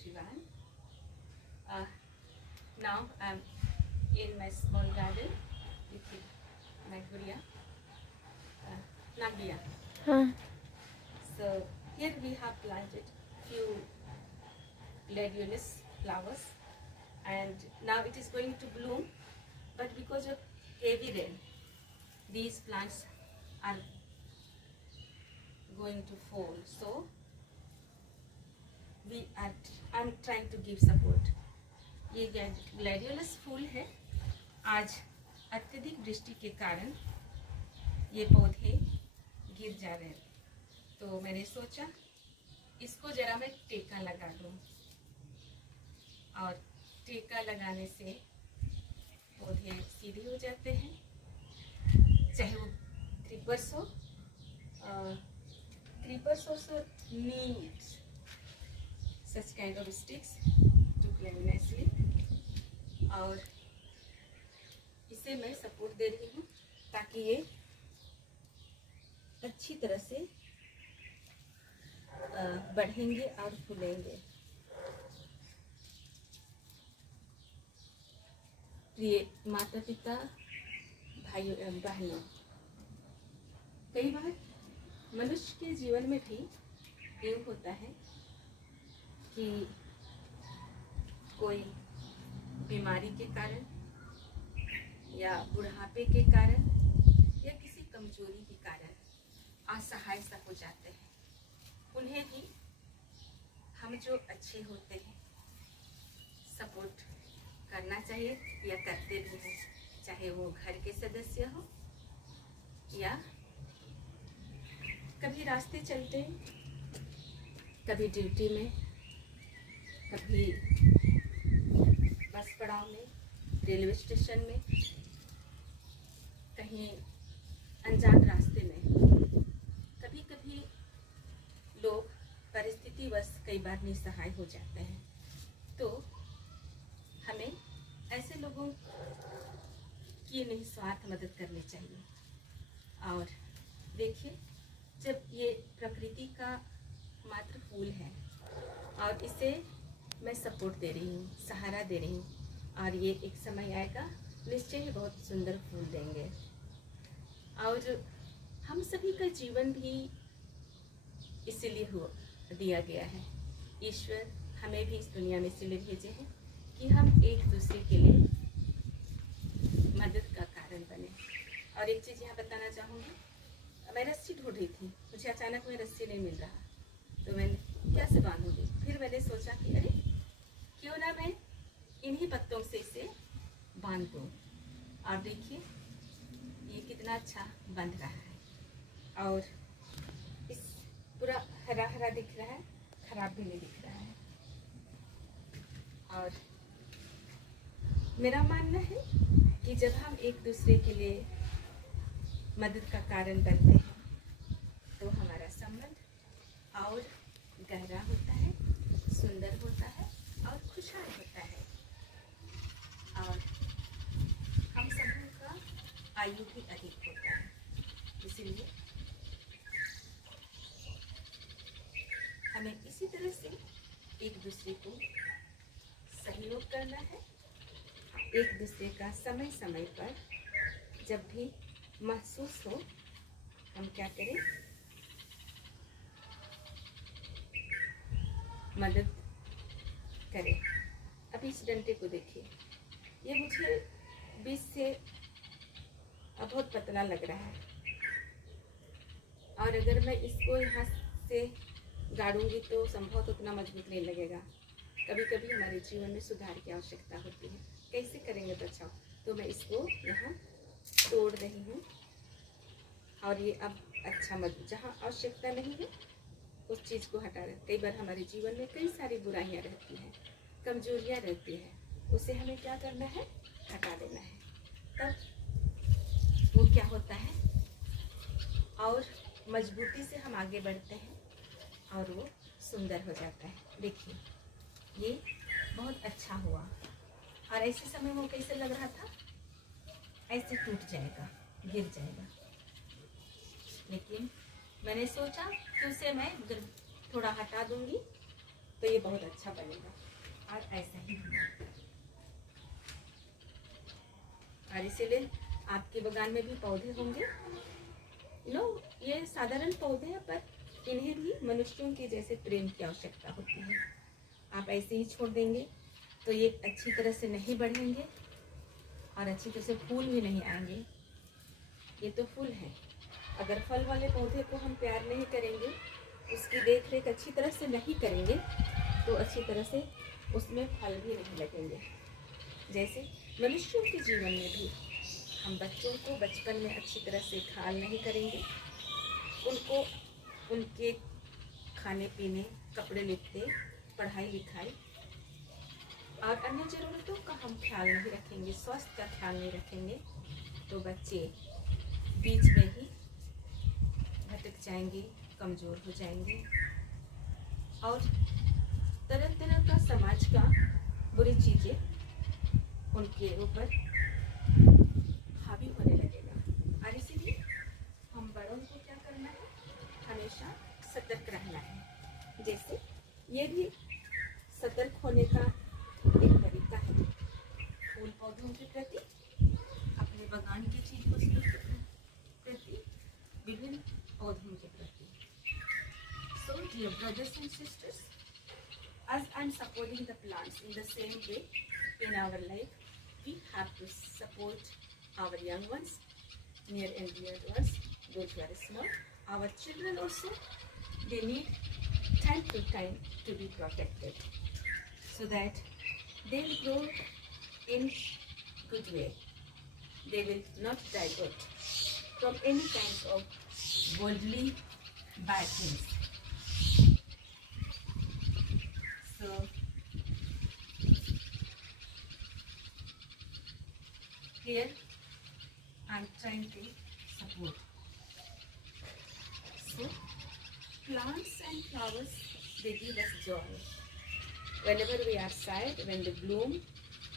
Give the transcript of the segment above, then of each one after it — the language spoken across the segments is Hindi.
everyone. Now I'm in my small garden with my Guria, Nagia. So here we have planted few gladiolus flowers, and now it is going to bloom, but because of heavy rain, these plants are going to fall. So I'm trying to give support. ये ग्लैडियोलस फूल है। आज अत्यधिक वृष्टि के कारण ये पौधे गिर जा रहे हैं, तो मैंने सोचा इसको जरा मैं टेका लगा दूं, और टेका लगाने से पौधे सीधे हो जाते हैं, चाहे वो creepers हो। Creepers also need such kind of sticks to climb nicely, और इसे मैं सपोर्ट दे रही हूँ ताकि ये अच्छी तरह से बढ़ेंगे और फूलेंगे। प्रिय माता पिता, भाइयों एवं बहनों, कई बार मनुष्य के जीवन में भी यूँ होता है कि कोई बीमारी के कारण या बुढ़ापे के कारण या किसी कमजोरी के कारण असहाय सा हो जाते हैं। उन्हें भी हम जो अच्छे होते हैं सपोर्ट करना चाहिए, या करते भी हैं, चाहे वो घर के सदस्य हो या कभी रास्ते चलते, कभी ड्यूटी में, कभी बस पड़ाव में, रेलवे स्टेशन में, कहीं अनजान रास्ते में। कभी कभी लोग परिस्थितिवश कई बार निस्सहाय हो जाते हैं, तो हमें ऐसे लोगों की निस्वार्थ मदद करनी चाहिए। और देखिए, जब ये प्रकृति का मात्र फूल है और इसे मैं सपोर्ट दे रही हूँ, सहारा दे रही हूँ, और ये एक समय आएगा निश्चय ही बहुत सुंदर फूल देंगे। और हम सभी का जीवन भी इसीलिए दिया गया है। ईश्वर हमें भी इस दुनिया में इसीलिए भेजे हैं कि हम एक दूसरे के लिए मदद का कारण बने। और एक चीज़ यहाँ बताना चाहूँगी, मैं रस्सी ढूंढ रही थी, मुझे अचानक में रस्सी नहीं मिल रहा, तो मैंने क्या से बांधूंगी। फिर मैंने सोचा कि अरे क्यों ना मैं इन्हीं पत्तों से इसे बांध दूँ। और देखिए ये कितना अच्छा बंध रहा है, और इस पूरा हरा हरा दिख रहा है, खराब भी नहीं दिख रहा है। और मेरा मानना है कि जब हम एक दूसरे के लिए मदद का कारण बनते हैं तो हमारा संबंध और गहरा होता है, सुंदर होता है और खुशहाल होता है, और हम सबों का आयु भी अधिक होता है। इसलिए हमें इसी तरह से एक दूसरे को सहयोग करना है। एक दूसरे का समय समय पर जब भी महसूस हो, हम क्या करें, मदद करें। अभी इस डंडे को देखिए, ये मुझे बीच से बहुत पतला लग रहा है, और अगर मैं इसको यहाँ से गाड़ूंगी तो संभवत उतना मजबूत नहीं लगेगा। कभी कभी हमारे जीवन में सुधार की आवश्यकता होती है। कैसे करेंगे बच्चों? तो मैं इसको यहाँ तोड़ रही हूँ, और ये अब अच्छा मजबूत, जहाँ आवश्यकता नहीं है उस चीज़ को हटा रहे। कई बार हमारे जीवन में कई सारी बुराइयाँ रहती हैं, कमजोरियाँ रहती हैं, उसे हमें क्या करना है, हटा देना है। तब वो क्या होता है, और मजबूती से हम आगे बढ़ते हैं और वो सुंदर हो जाता है। देखिए ये बहुत अच्छा हुआ, और ऐसे समय वो कैसे लग रहा था, ऐसे टूट जाएगा, गिर जाएगा, लेकिन मैंने सोचा कि उसे मैं थोड़ा हटा दूंगी तो ये बहुत अच्छा बनेगा। और ऐसा ही होगा। और इसीलिए आपके बगान में भी पौधे होंगे। ये साधारण पौधे हैं, पर इन्हें भी मनुष्यों के जैसे प्रेम की आवश्यकता होती है। आप ऐसे ही छोड़ देंगे तो ये अच्छी तरह से नहीं बढ़ेंगे और अच्छी तरह से फूल भी नहीं आएंगे। ये तो फूल है। अगर फल वाले पौधे को हम प्यार नहीं करेंगे, उसकी देख रेख अच्छी तरह से नहीं करेंगे, तो अच्छी तरह से उसमें फल भी नहीं लगेंगे। जैसे मनुष्यों के जीवन में भी हम बच्चों को बचपन में अच्छी तरह से ख्याल नहीं करेंगे, उनको उनके खाने पीने, कपड़े लत्ते, पढ़ाई लिखाई और अन्य ज़रूरतों का हम ख्याल नहीं रखेंगे, स्वास्थ्य का ख्याल नहीं रखेंगे, तो बच्चे बीच में ही भटक जाएंगे, कमज़ोर हो जाएंगे और तरह तरह का समाज का बुरी चीज़ें उनके ऊपर हावी होने लगेगा। और इसीलिए हम बड़ों को क्या करना है, हमेशा सतर्क रहना है। जैसे ये भी सतर्क होने का एक तरीका है, फूल पौधों के प्रति, अपने बगान की चीज वस्तु के प्रति, विभिन्न पौधों के प्रति। So dear brothers and sisters, as I'm supporting the plants in the same way in our life, we have to support our young ones, near and dear ones, those who are small. Our children also, they need time to time to be protected so that they will grow in good way. They will not divert from any kinds of worldly bad things. So here I'm trying to support. So plants and flowers, they give us joy. Whenever we are sad, when they bloom,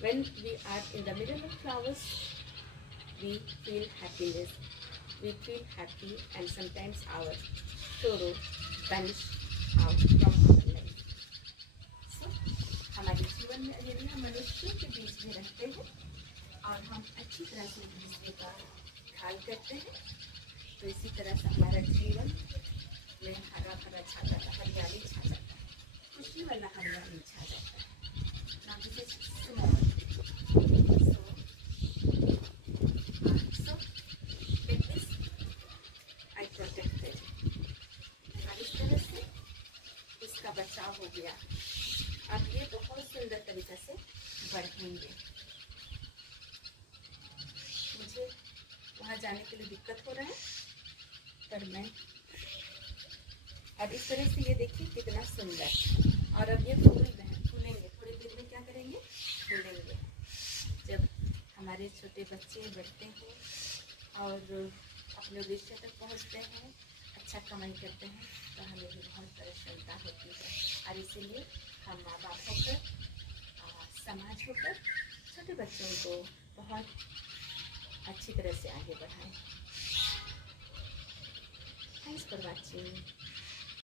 when we are in the middle of flowers, we feel happiness. We feel happy, and sometimes our sorrow vanish out from our life. So हमारे जीवन में यदि हम मनुष्यों के बीच में रहते हैं और हम अच्छी तरह से एक दूसरे का ख्याल करते हैं, तो इसी तरह से हमारा जीवन में हरा भरा छा जाता है, हरियाली छा जाता है, खुशी वाला हरियाली छा जाता है। Now this is small. So with this I protected. अब इस तरह से इसका बचाव हो गया। अब ये बहुत सुंदर तरीके से बढ़ेंगे। मुझे वहाँ जाने के लिए दिक्कत हो रहा है, पर मैं अब इस तरह से ये देखिए कितना सुंदर। और अब ये फूलेंगे, थोड़ी देर में क्या करेंगे, फूलेंगे। जब हमारे छोटे बच्चे बढ़ते हैं और अपने उद्देश्य तक पहुँचते हैं, अच्छा कमाई करते हैं, तो हमें भी बहुत प्रसन्नता होती है। और इसीलिए हम माँ बाप होकर, समाज होकर छोटे बच्चों को बहुत अच्छी तरह से आगे बढ़ाएं। Thanks for watching.